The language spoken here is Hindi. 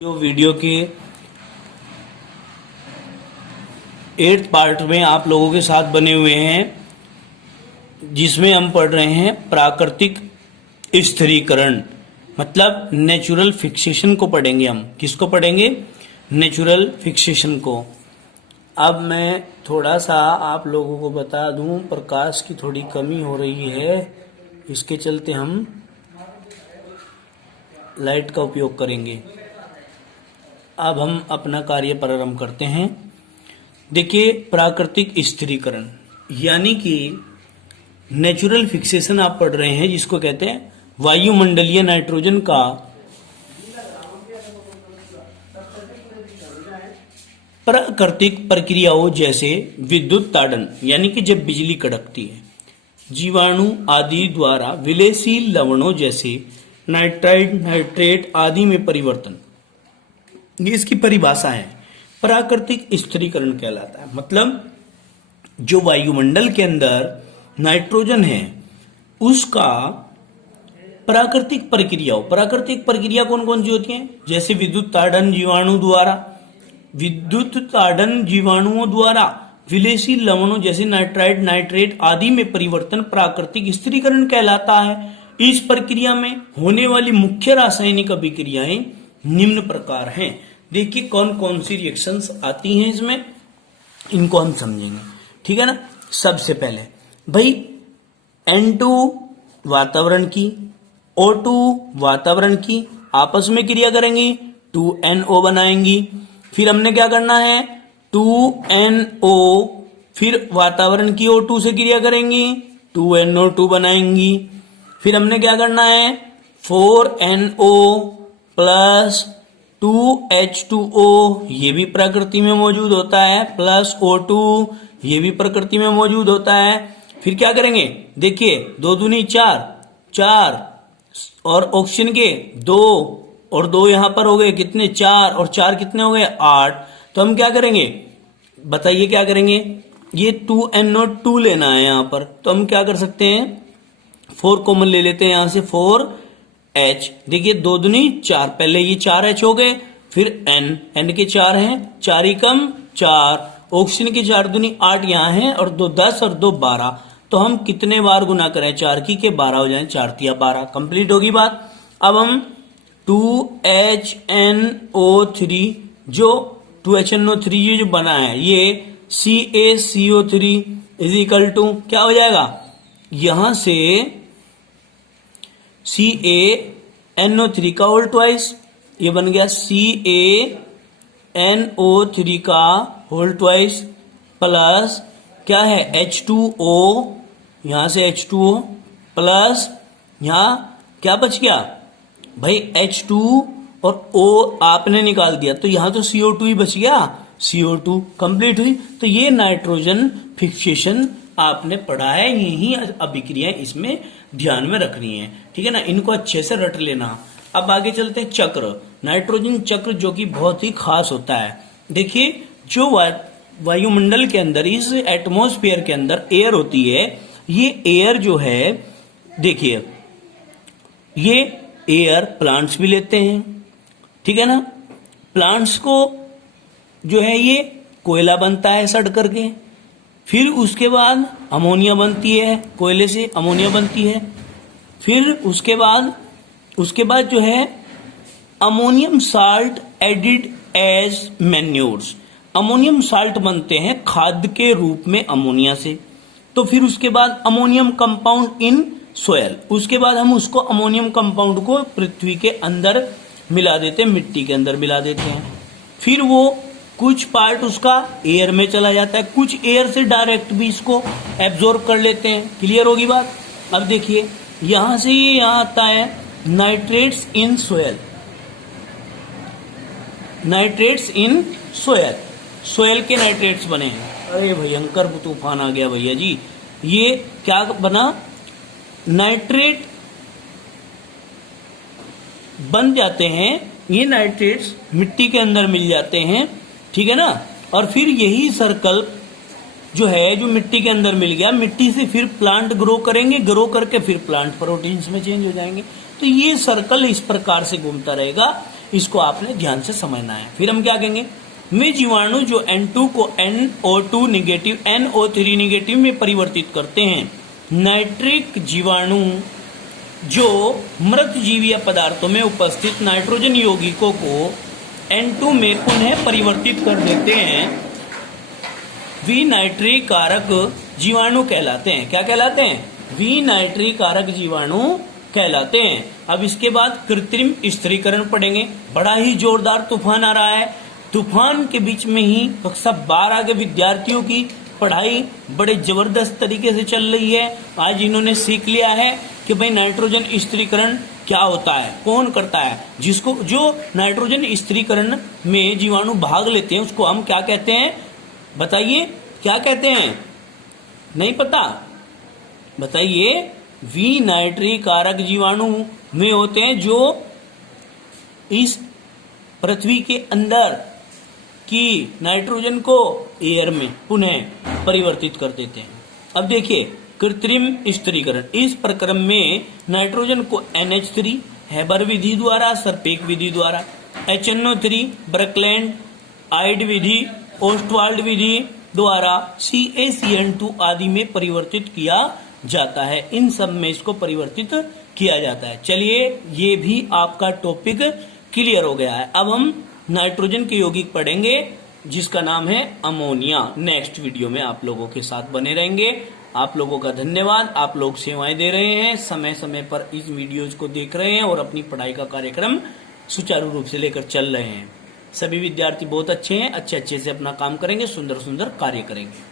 जो वीडियो के 8th पार्ट में आप लोगों के साथ बने हुए हैं, जिसमें हम पढ़ रहे हैं प्राकृतिक स्थिरीकरण, मतलब नेचुरल फिक्सेशन को पढ़ेंगे। हम किसको पढ़ेंगे? नेचुरल फिक्सेशन को। अब मैं थोड़ा सा आप लोगों को बता दूं, प्रकाश की थोड़ी कमी हो रही है, इसके चलते हम लाइट का उपयोग करेंगे। अब हम अपना कार्य प्रारंभ करते हैं। देखिए, प्राकृतिक स्थिरीकरण यानी कि नेचुरल फिक्सेशन आप पढ़ रहे हैं, जिसको कहते हैं वायुमंडलीय नाइट्रोजन का प्राकृतिक प्रक्रियाओं जैसे विद्युत ताड़न, यानी कि जब बिजली कड़कती है, जीवाणु आदि द्वारा विलेयशील लवणों जैसे नाइट्राइड, नाइट्रेट आदि में परिवर्तन, ये इसकी परिभाषा है। प्राकृतिक स्थिरीकरण कहलाता है। मतलब जो वायुमंडल के अंदर नाइट्रोजन है, उसका प्राकृतिक प्रक्रिया कौन कौन सी होती हैं? जैसे विद्युत ताड़न जीवाणुओं द्वारा विलेयशील लवणों जैसे नाइट्राइड, नाइट्रेट आदि में परिवर्तन प्राकृतिक स्थिरीकरण कहलाता है। इस प्रक्रिया में होने वाली मुख्य रासायनिक अभिक्रियाएं निम्न प्रकार हैं। देखिए कौन कौन सी रिएक्शंस आती हैं इसमें, इनको हम समझेंगे, ठीक है ना। सबसे पहले भाई N2 वातावरण की, O2 वातावरण की आपस में क्रिया करेंगी, 2NO बनाएंगी। फिर हमने क्या करना है, 2NO फिर वातावरण की O2 से क्रिया करेंगी, 2NO2 बनाएंगी। फिर हमने क्या करना है, 4NO प्लस 2H2O, ये भी प्रकृति में मौजूद होता है, प्लस O2, ये भी प्रकृति में मौजूद होता है। फिर क्या करेंगे, देखिए 2 दूनी 4 और ऑक्सीजन के 2 और 2 यहां पर हो गए कितने, 4 और 4 कितने हो गए, 8। तो हम क्या करेंगे, बताइए क्या करेंगे, ये 2NO2 लेना है यहां पर, तो हम क्या कर सकते हैं, 4 कॉमन ले लेते हैं यहां से, 4H। देखिए 2 दूनी 4, पहले ये 4H हो गए, फिर N के 4 हैं, 4 एकम 4, ऑक्सीजन के 4 दूनी 8 यहाँ हैं, और 2 10 और 2 12। तो हम कितने बार गुना करें, 4 की के 12 हो जाए, 4 तिया 12, कंप्लीट होगी बात। अब हम 2HNO3 जो 2HNO3 ये जो बना है, ये CaCO3 इज इक्वल टू क्या हो जाएगा, यहां से CaNO3 का होल ट्वाइस, ये बन गया CaNO3 का होल ट्वाइस, प्लस क्या है H2O, यहां से H2O प्लस यहां क्या बच गया भाई, H2 और O आपने निकाल दिया, तो यहां तो CO2 ही बच गया, CO2 कंप्लीट हुई। तो ये नाइट्रोजन फिक्सेशन आपने पढ़ा है, यही अभिक्रियाएं इसमें ध्यान में रखनी है, ठीक है ना, इनको अच्छे से रट लेना। अब आगे चलते हैं चक्र, नाइट्रोजन चक्र, जो कि बहुत ही खास होता है। देखिए जो वायुमंडल के अंदर, इस एटमॉस्फेयर के अंदर एयर होती है, ये एयर जो है, देखिए ये एयर प्लांट्स भी लेते हैं, ठीक है ना। प्लांट्स को जो है ये कोयला बनता है सड़ करके, फिर उसके बाद अमोनिया बनती है, कोयले से अमोनिया बनती है, फिर उसके बाद जो है ammonium salt added as manures, ammonium salt बनते हैं खाद के रूप में अमोनिया से। तो फिर उसके बाद अमोनियम कंपाउंड इन सोयल, उसके बाद हम उसको अमोनियम कंपाउंड को पृथ्वी के अंदर मिला देते हैं, मिट्टी के अंदर मिला देते हैं। फिर वो कुछ पार्ट उसका एयर में चला जाता है, कुछ एयर से डायरेक्ट भी इसको एब्जॉर्ब कर लेते हैं। क्लियर होगी बात। अब देखिए यहां से ये यहां आता है nitrates in soil, nitrates in soil, soil के नाइट्रेट्स बने हैं। अरे भयंकर तूफान आ गया भैया जी। ये क्या बना, नाइट्रेट बन जाते हैं, ये नाइट्रेट्स मिट्टी के अंदर मिल जाते हैं, ठीक है ना। और फिर यही सर्कल जो है, जो मिट्टी के अंदर मिल गया, मिट्टी से फिर प्लांट ग्रो करेंगे, ग्रो करके फिर प्लांट प्रोटीन्स में चेंज हो जाएंगे। तो ये सर्कल इस प्रकार से घूमता रहेगा। इसको आपने ध्यान से समझना है। फिर हम क्या कहेंगे, में जीवाणु जो N2 को NO2 निगेटिव NO3 निगेटिव में परिवर्तित करते हैं। नाइट्रिक जीवाणु जो मृत जीवीय पदार्थों में उपस्थित नाइट्रोजन यौगिकों को N2 में पुनः परिवर्तित कर देते हैं, विनाइट्रिक कारक जीवाणु कहलाते हैं। क्या कहलाते हैं? विनाइट्रिक कारक जीवाणु कहलाते हैं। अब इसके बाद कृत्रिम स्थिरीकरण पढ़ेंगे। बड़ा ही जोरदार तूफान आ रहा है। तूफान के बीच में ही कक्षा 12 के विद्यार्थियों की पढ़ाई बड़े जबरदस्त तरीके से चल रही है। आज इन्होंने सीख लिया है कि भाई नाइट्रोजन स्थिरीकरण क्या होता है, कौन करता है। जो नाइट्रोजन स्थिरीकरण में जीवाणु भाग लेते हैं उसको हम क्या कहते हैं, बताइए क्या कहते हैं? नहीं पता? बताइए। विनाइट्रिक कारक जीवाणु में होते हैं जो इस पृथ्वी के अंदर की नाइट्रोजन को एयर में पुनः परिवर्तित कर देते हैं। अब देखिए कृत्रिम स्थिरीकरण, इस प्रक्रम में नाइट्रोजन को NH3 हैबर विधि द्वारा, सरपेक विधि द्वारा, HNO3 ब्रकलैंड आइड विधि, ओस्टवाल्ड विधि द्वारा CaCN2 आदि में परिवर्तित किया जाता है। इन सब में इसको परिवर्तित किया जाता है। चलिए ये भी आपका टॉपिक क्लियर हो गया है। अब हम नाइट्रोजन के यौगिक पढ़ेंगे जिसका नाम है अमोनिया। नेक्स्ट वीडियो में आप लोगों के साथ बने रहेंगे। आप लोगों का धन्यवाद। आप लोग सेवाएं दे रहे हैं, समय समय पर इस वीडियोज को देख रहे हैं और अपनी पढ़ाई का कार्यक्रम सुचारू रूप से लेकर चल रहे हैं। सभी विद्यार्थी बहुत अच्छे हैं, अच्छे से अपना काम करेंगे, सुंदर सुंदर कार्य करेंगे।